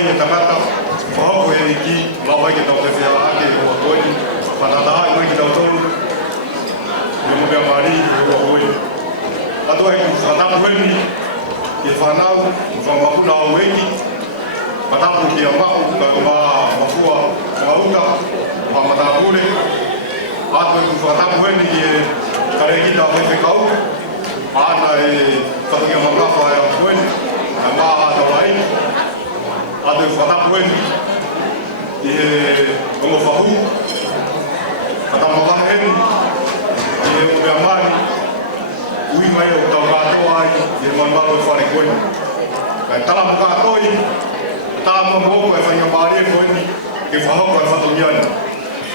fai e tangata whahoko e iki lawai ke tau te whea ake e hoa koe whanataha i mai ki tau tolu me mo mea mari e hoa koe atua e ku whanapu eni ke whanau whamahuna au eki whanapu ki a mahu ka ma mafua mauka ma matapure atua e ku whanapu eni ki e karekita whewhekau ana e whatungia makafa e au koe na maha tawai atu e whanapu eni i e ongo whahu katamakaha eni i e mea mani ui mai o tau kātoa ai i e manmaro e whare koe kai tala mo kātoi tala mo moko e whainga maari e koe ni ke whahoko e whatungia ani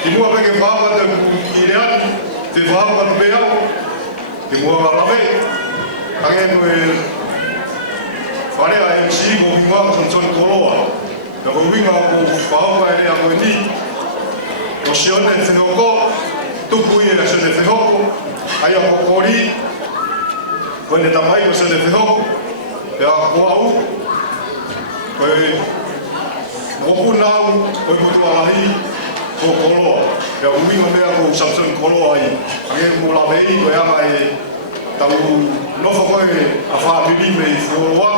ki mua pe ke whahoko te ki reani te whahoko te peau ki mua ka rawe kage koe wharea e msi ko winga son son koloa na ko winga ko whahoko e rea koe ni o sione e whenoko tupu i e na sione whenoko ai a kokori koe ne tamai ko sione whenoko e a koau koe moku nau koe mutu alahi ko koloa e a winga mea ko Samson koloa ai age mo la vei koe ama e tau nofo koe a whaamiri me i whoroa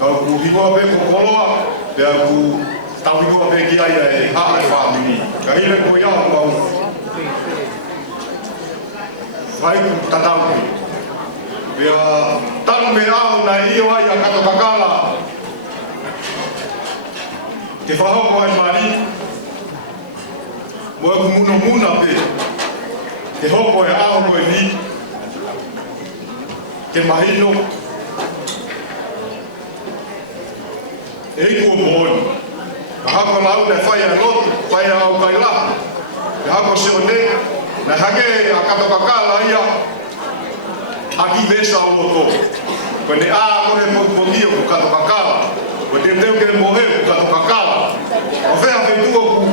ka ku hikoa pe ko koloa pe a ku tau hikoa pe ki aia e haa e whaamiri ka hile ko iau kau whai ku tatau ki pe a tanu me au na io ai a kato kakala ke whahoko ai mani mo e ku muna pe ke hoko e au koe ni ke mahino e iku o mohoni ka hako lau ne whai a lotu whai a au kai laha ke hako se o ne na hake a kato kakala ia a ki vesa o loto koe ne a kore mokia ku kato kakala koe te teo ke mohe ku kato kakala o whea whentua ku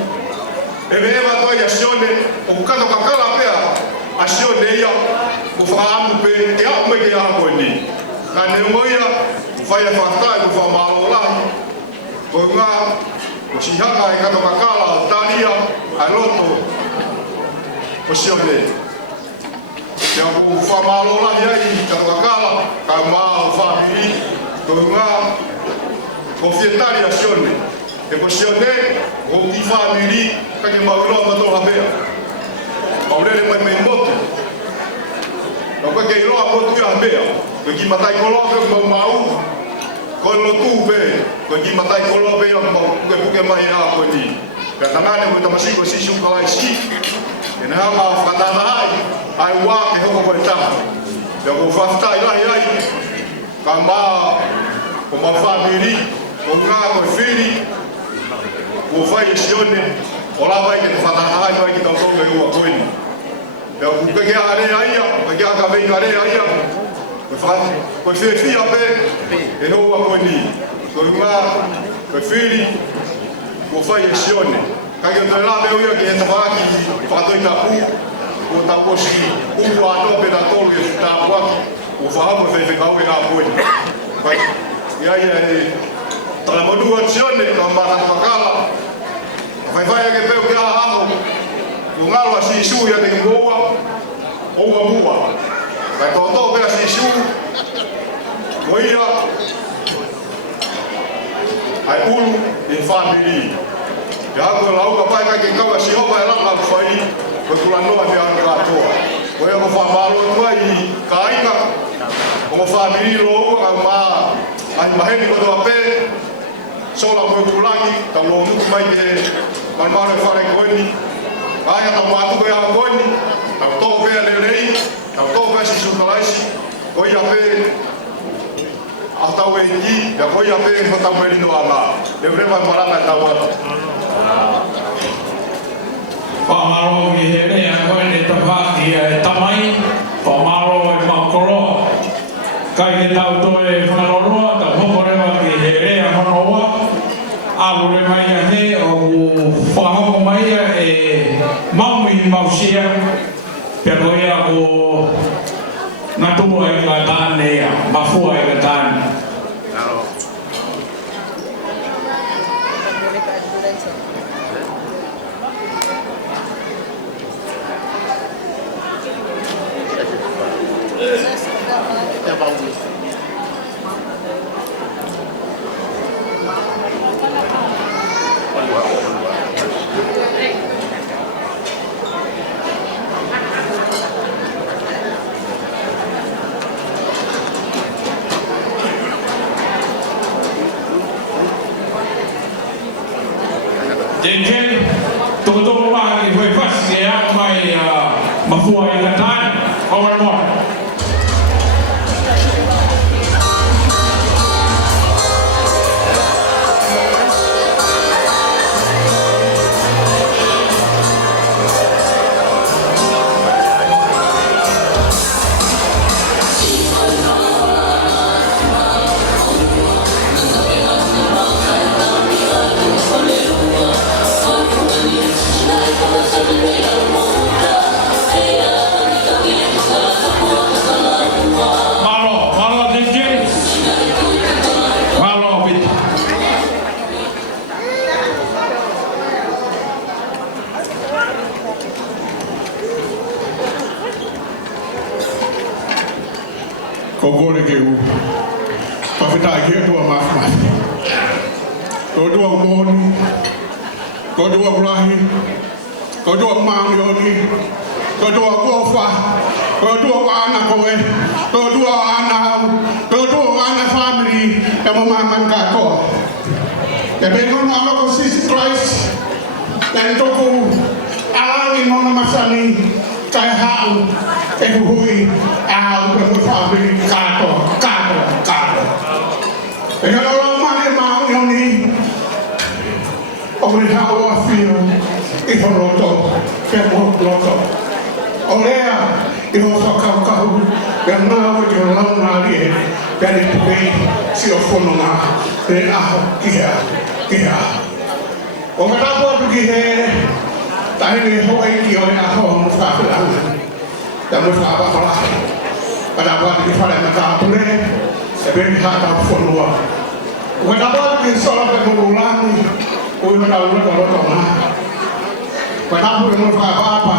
e vehewa toi a sione o ku kato kakala pea a sione ia ku whaamu pe e au me ke a koe ni ka ne moia whai a whatai ku whamalo lahi koe ngā o sihaka e kato kakala o talia a loto o sione Ia ku whamalo lahi ai kato kakala ka maa o whamiri koe ngā ko fietari a sione e ko sione o ki whamiri ka ke mauroa matoha pea aurere mai mei motu na koe ke iroa motu ia mea koe ki matai koloa pe mau mau koe lotu pe koe ki matai koloa pe ia mau puke mai a koe ni ka tangane koe tamasiko si sukalai si e na hama whakatahai ai wā ke hoko koe taha ia ko whaftai lahi ai ka maa ko ma whamiri ko ngā koe whiri ko whai e sione o la vai ke te whatahai mai ki tau tau me ua koe ni ia ku peke a rea ia peke a ka veina rea ia koe whia pe e no ua koe ni koe ngā koe whiri ko whai e sione kage o te la meo ia ki e tawaki whakatoi ta u ko ta posi u a no pe na tolu e ta waki ko whahamo e whekau e ngā koe ni ia ia e talamodua sione ka mbana whakala whai ake peo ki a hamo ko ngalo a si isu ia te ngoa oua mua kai toto pea si isu ko ia ai ulu i whamiri ia hako e lauka pai kai ke kaua si hopa e laka whai ko tula noa te anu katoa ko ia ko whamaro tua i ka aika ko mo whamiri lo ua ka maa ai maheni ko toa pe sola mo kulangi tau lo nuku mai ke manmaro e whare koe ni ai tau matu koe a koe ni tau tō pēa lelei tau tō pēa si sukalaisi ko ia pe a tau e ki ia ko ia pe ko tau merino a ngā le vrema marama e tau atu Whamaro ki he mea koe ne tapaki e tamai Whamaro e makoroa kai ke tau toe whanaroroa tau hokorewa ki he rea whanaroa Aure mai a he o whahoko mai e maumi mausia pia koea o natua e ka tāne ia, mafua e ka tāne. Jadi tutup lagi bebas ya mai mafuai katan kawan kawan. Kogore ke u pafita ke to mafma ko do mon ko do brahi ko do mami oni ko do gofa ko do ana koe ko do ana family e mo maman ka ko e be no no ko sis Christ dan to ko alani mo masani kai hau e hui au e mo family kato e no lo mane ma oni o me hau a fio e ho roto ke mo roto olea e ho kau e na o ke la na ri e ni pe si o fono na e a kia o me tapo ki he tai ni ho ai ki o a ho mo fa la da mo fa ba la pada ba ki fa la ka pule e be ha ta fono wa o me tapo ki so la pe mo la ni o me ta lo to na pada mo mo fa ba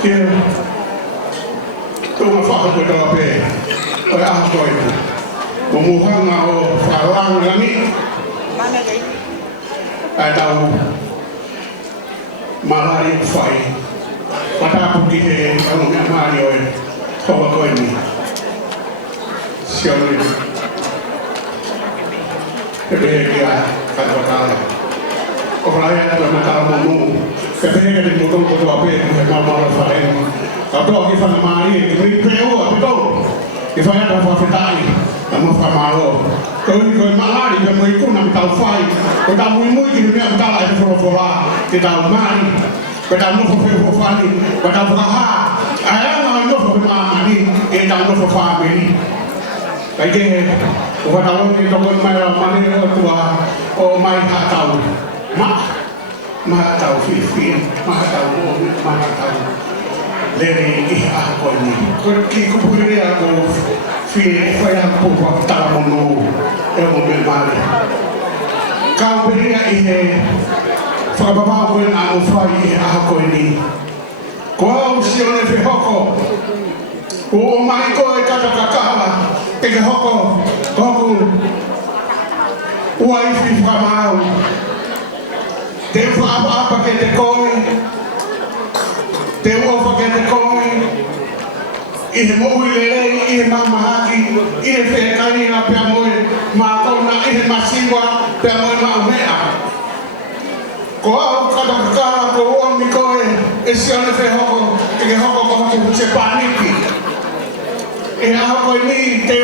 ki tu mo fa ko to pe o a ko i mo mo ha na o fa lang la ni atau malari fai pada pergi ke kalau nak mari oi kau kau ini siapa ini kebetulan kata kala orang yang ada masalah mamu kebetulan di muka kau apa yang mamu fai kau tu orang yang mari ini peo betul kita ada apa fitai kamu famalo kau ini malari kamu ikut nak tahu fai kau tak mui kita ni tak ada fola kita mari kita no fo fani kita faha aya na no fo mani kita no fo family kaje o kita ni to ko mai mani o tua o mai hatau ma tau fi ma tau lere i a ko ni ko ki ko pure a ko fi foi a ko ta mo no e mo me male ka pure a i he fa baba ko na o fai a ko ni ko o si o ne fe hoko o mai ko e kata kakala e ke hoko o ai fi fa mau te fa apa ke te koi te uofa ke te koi i he moui lelei i he mamahaki i he whekari na pia moe ma kona i he masiwa pia moe ma umea ko au katakakara ko uomi koe e sione whehoko i ke hoko ko hoki se paniki e hako i ni te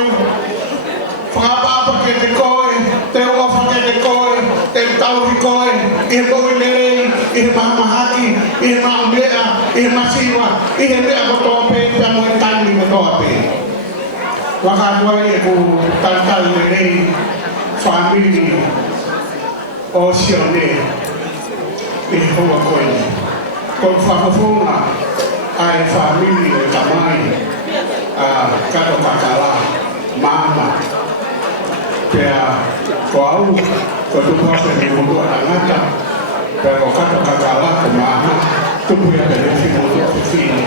whakapapa ke te koe te uofa ke te koe te tauhi koe i he moui lelei i he mamahaki i he maumea i he masiwa i he mea ko tope pia moe tani me tope wakatua i ku tantali lelei famili o sione i hoa koe ko whakafunga ai famili o tamai kato kakala mama pia ko au ko tupuase ni mundu angata pia ko kato kakala ko mama tupu ya telefi mundu fini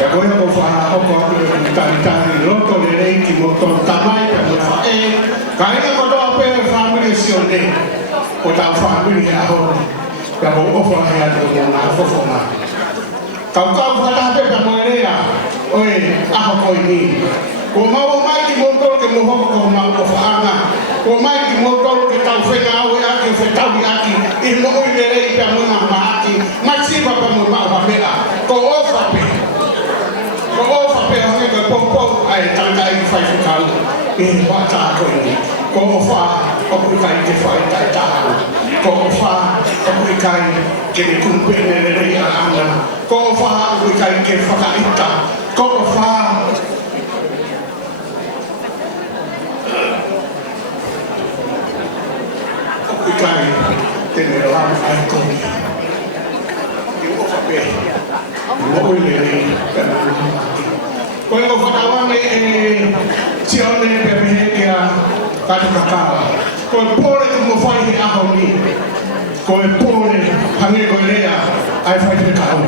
Ya koe ko wha o ko tari loto le rei ki mo tonu tamai ka mo wha ka ina ko toa pēr whamiri sione o tau whamiri a hori ka mo ofa hea te mo ngā fofo ngā kau whatape ka mo rea oe aho koi ni ko mau mai ki mo tolu ke mo hoko ko mau ofa anga ko mai ki mo tolu ke tau whenga au e aki whetau i aki i mo oi le rei pia mo ngā maaki masiwa pa mo mau hapea ko ofa pe ko ofa pe hange ko popo ai tanga i whai whakau e wata ko ni ko ofa o kui kai te whai tai taha ko ofa o kui kai ke ni kumpene le rei a anga ko ofa o kui kai ke whakaita ko ofa o kui kai te me lau ai koni ke ofa pe mo oi le rei ka na ko e whakawange e tione pe pehe kia kata kakao ko e pore ku mo whai he aho ni ko e pore hange ko lea ai whai te kau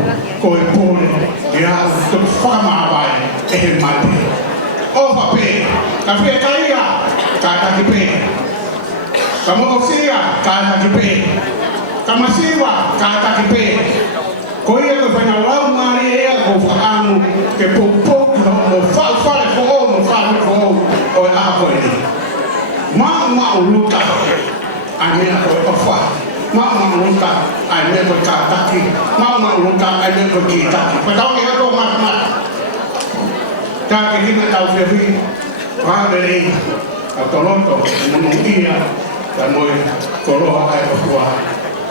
ko e pore i au tu whakamawai e he mate ofa pe ka whia kaia ka taki pe ka mo sia ka taki pe ka masiwa ka taki pe ko ia ko whaina lau mare ea ko whaamu ke popo mo whare ko o mo whare ko o e aho e ni Mama luka ai mea koe ofa Mama luka ai mea koe kātaki Mama luka ai mea koe ki taki Patau ki hato mat Tā ke hina tau whiawhi Whāre rei Ka toloto Mono ia Ka moe koroha ai o kua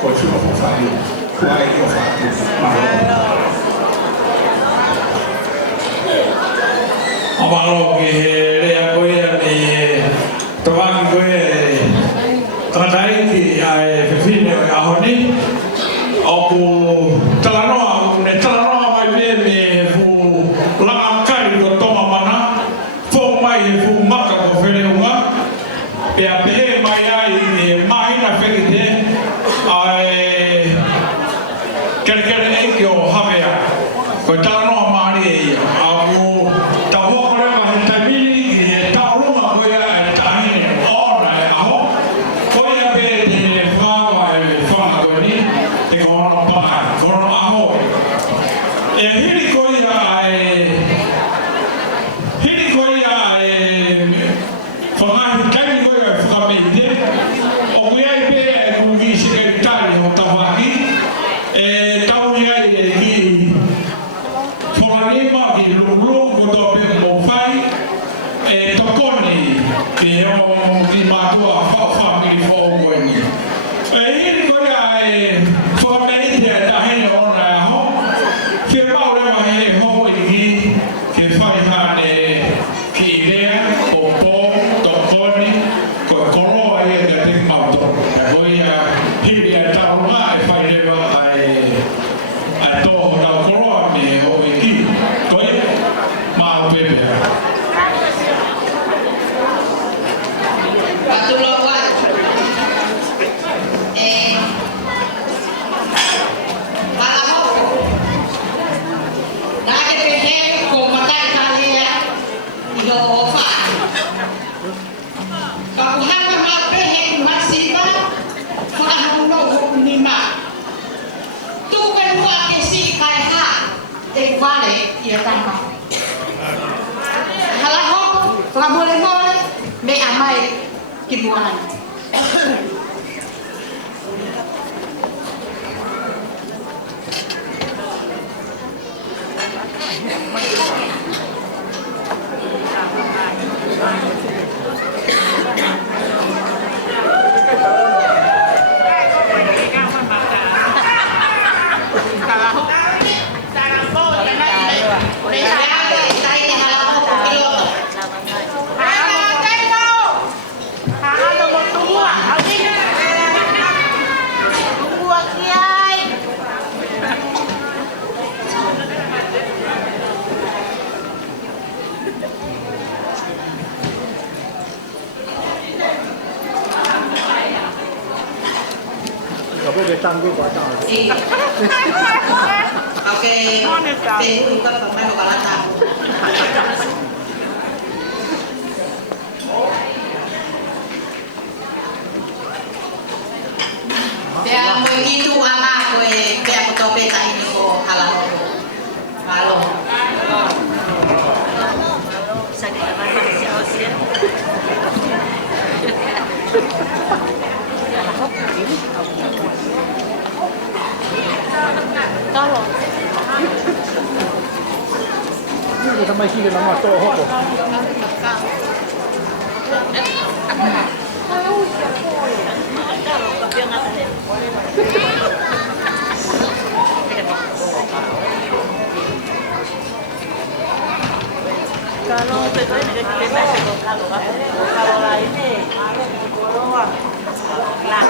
Koe whiwa whawhai Kua ai o whātu Mahalo Amaro ki he rea koe ni Tawaki koe tanatai ki ai whiwhine o ahoni o ku talanoa ne talanoa mai pē me fu langa kari ko toma mana fō mai he fu maka ko whereunga pea pehe mai ai e mahina whekite ai kere eke o hawea ko talanoa maari e ia a ku tau hokorewa he taimini ki he tauruma koe ai tahine ora e aho koe ia pē te whāwa e whanga koe ni te korono paha korono aho e hiri koe ia whangahi kaimi koe ai whakameite o koe ai pē e kuki sekeritari ho tawaki e tauni ai e ki whanganima ki lulu koto pe mo whai e tokoni ki o ki mātua whawhamiri whaongoe ni. E hiri koe ai whakameite e tahine ona e aho ke maurewa he hoho i ki ke whai hane ki rea o pō tokoni koe koroa i e ka te mauto e koe ia hiri e taurunga e whai rewa ai toho tau koroa me ho i ki koe mau pepea Patulo wa Malaho Nake pehe ko matai kalea I do ofa Kakuhaka ma pehe masiba Whakahamuno hukunima Tukan wa kesi kai ha Te vale I a tama Halaho Whamole me amai ki buana Có biết cái tăng cái quá tao. Okay, Facebook kan pemain balata. Dia mau itu ama koe dia aku tope tak ini ko halal. Halo. Sakit apa sih? Kalau iniทำไมขี้กันน้ำมาโต้ห้องkalau betul ini kita kalau lain nih kalau lah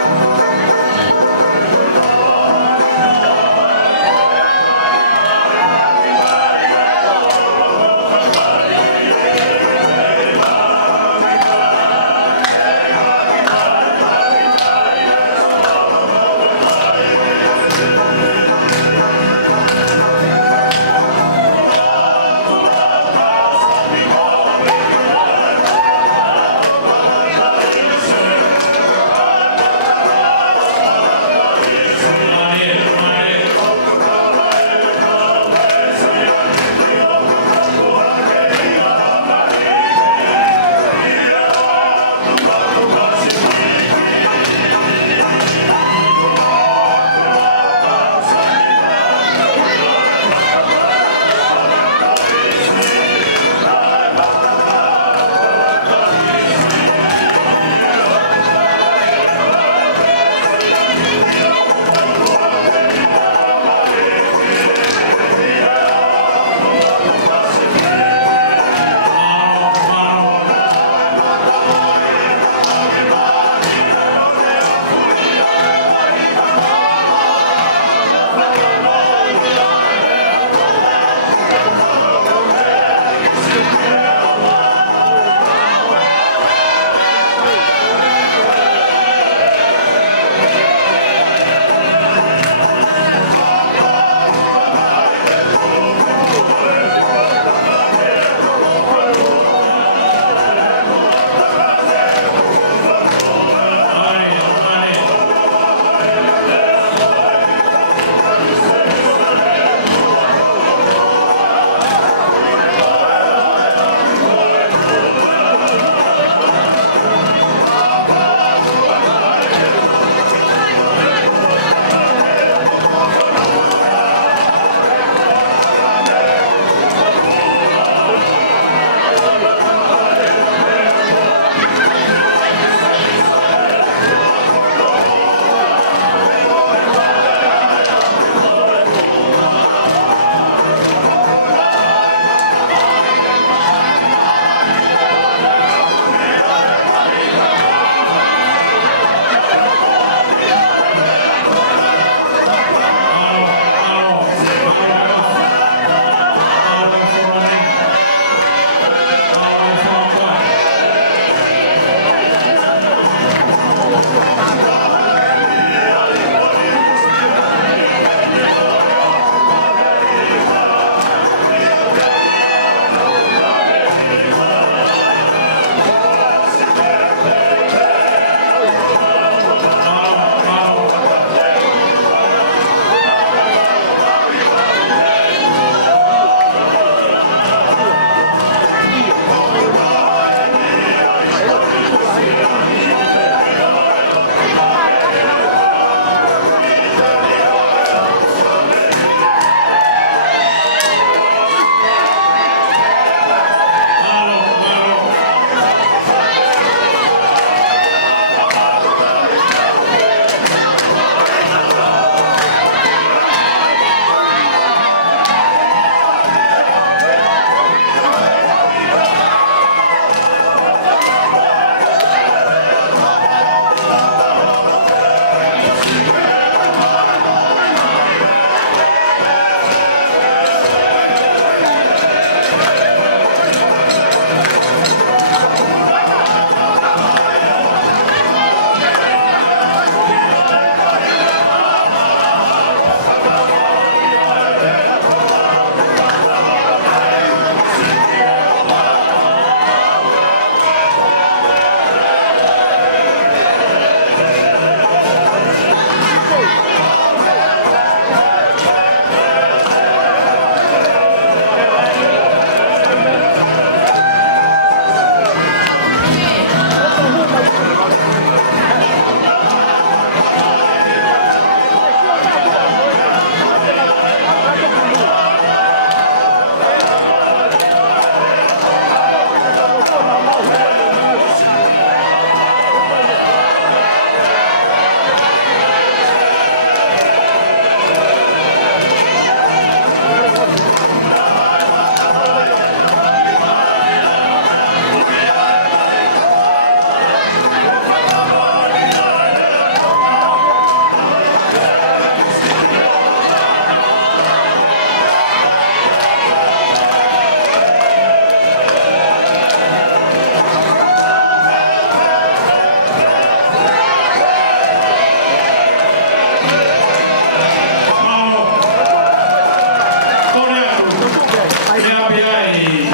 ai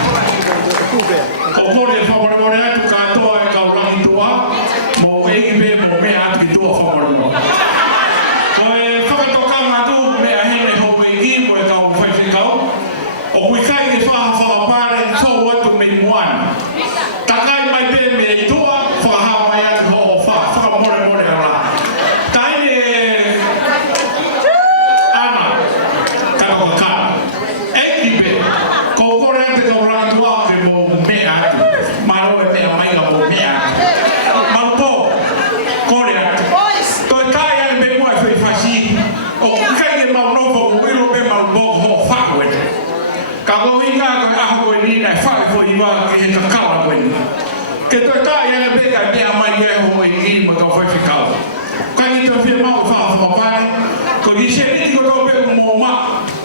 o kore whamore more atu katoa e kaurangi tua mo eki me mo mea atu ki tua whamore more. Ko e whakatoka ngatu mea hene ho eki mo e kau whaiwhikau o kui kai e whahawhapare tau atu me moana. Takai mai pe me i tua whaha mai atu ho whamore more ara. Taine ana kakokakara. Eki pe ko kore ate kaurangi tua ke mo mea atu. Maro e mea mai ka mo mea atu. Marupo, kore atu. Toi kai ane me moe whi whasi. O kai ke mau nopo o iro me marupo ho whakoe. Ka kohi ngā koe aho koe nina e whake koe iwa ki he kakala koe ni. Ke toi kai ane me ka mea mai e ho e ki mo ka whai whikau. Kai ni toi whia mau whawhapare. Ko ki se niti ko tō pe mo ma.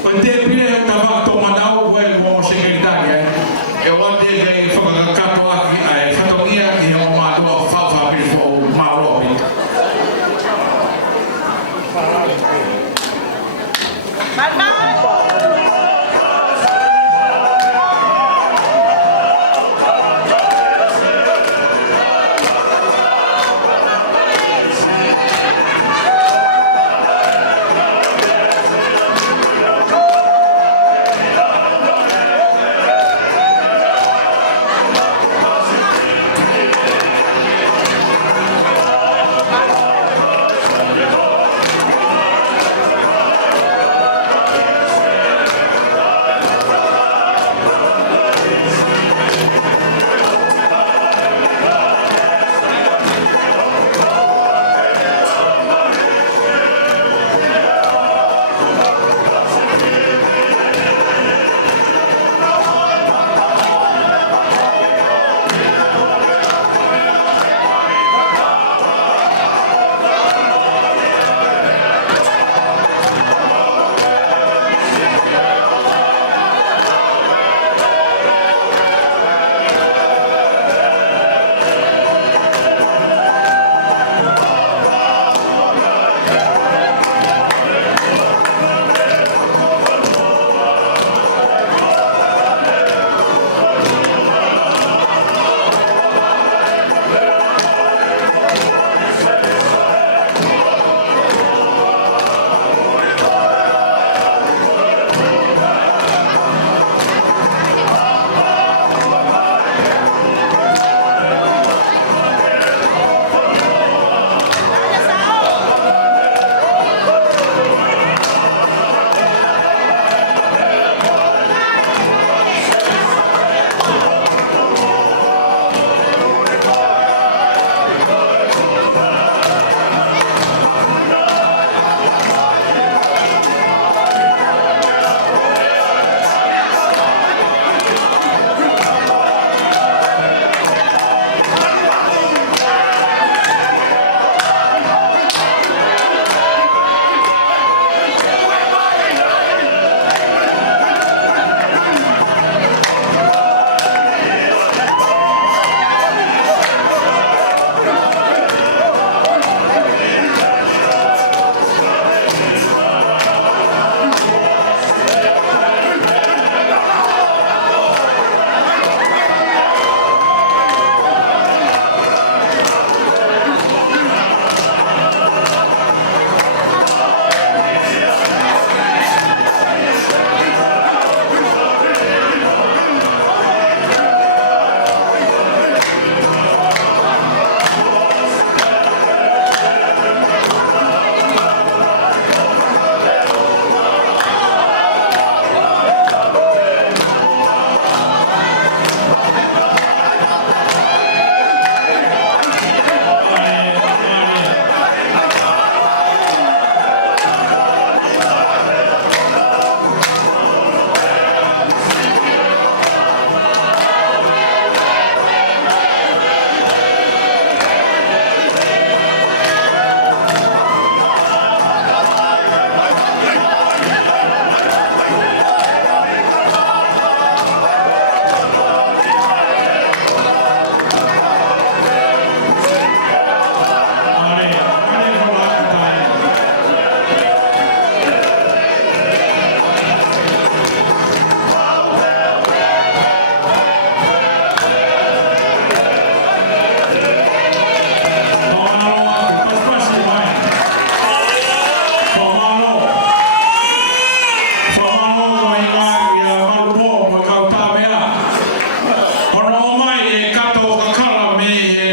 Ko te pire o ta whaka tō manau koe mo